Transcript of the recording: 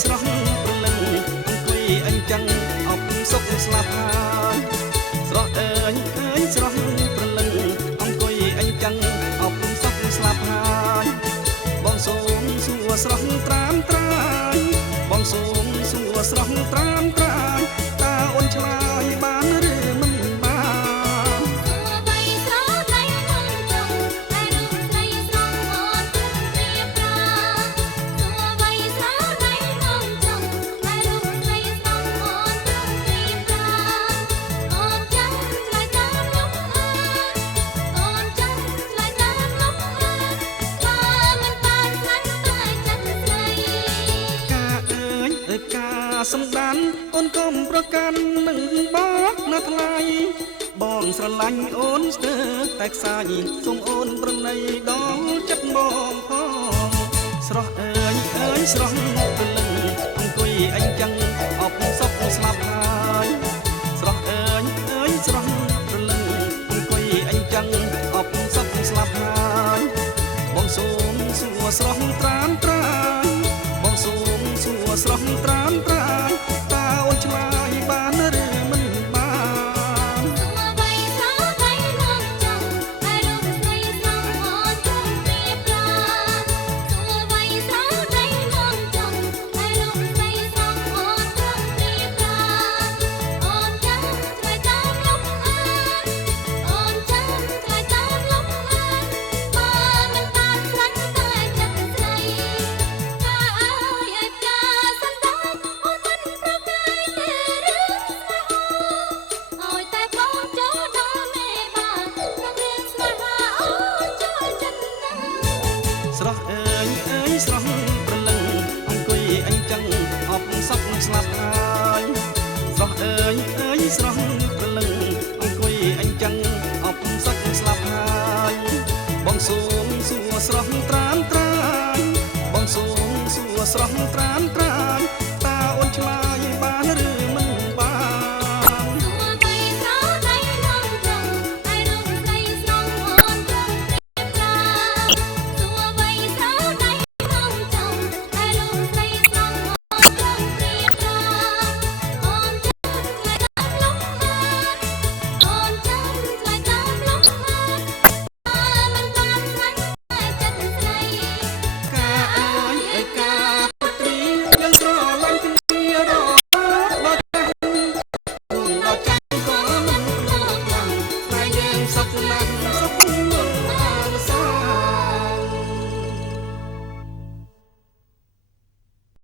ស្រស់ព្រលឹងអង្គុយអញ្ចឹងអប់សុខស្លាប់ហើយស្រស់ស្រស់ព្រលឹងអង្គុយអញ្ចឹងអប់សុខស្លាប់ហើយបងសូមសួរស្រស់ត្រាំត្រាយបងសូមសួរស្រស់ត្រាំត្រាយតើអូនឆ្លើយបានឬមិនបានសំដានអូនកុំប្រកាន់នឹងបោកណាថ្លៃបងស្រឡាញ់អូនស្ទើរតែខ្សាយសូមអូនប្រណីដល់ចិត្តបងផងស្រស់ស្រស់ព្រលឹងអង្គុយអញ្ចឹងអប់សុខស្លាប់ហើយស្រស់ស្រស់ព្រលឹងអង្គុយអញ្ចឹងអប់សុខស្លាប់ហើយបងសូមសួរស្រស់ត្រាំត្រាយបងសូមសួរស្រស់ត្រាំត្រាយតើអូនឆ្លើយបានឬមិនបានស្រស់ស្រស់ព្រលឹងអង្គុយអញ្ចឹងអប់សុខស្លាប់ហើយស្រស់ស្រស់ព្រលឹងអង្គុយអញ្ចឹងអប់សុខស្លាប់ហើយបងសូមសួរស្រស់ត្រាំត្រាយបងសូមសួរស្រស់ត្រាំត្រាយ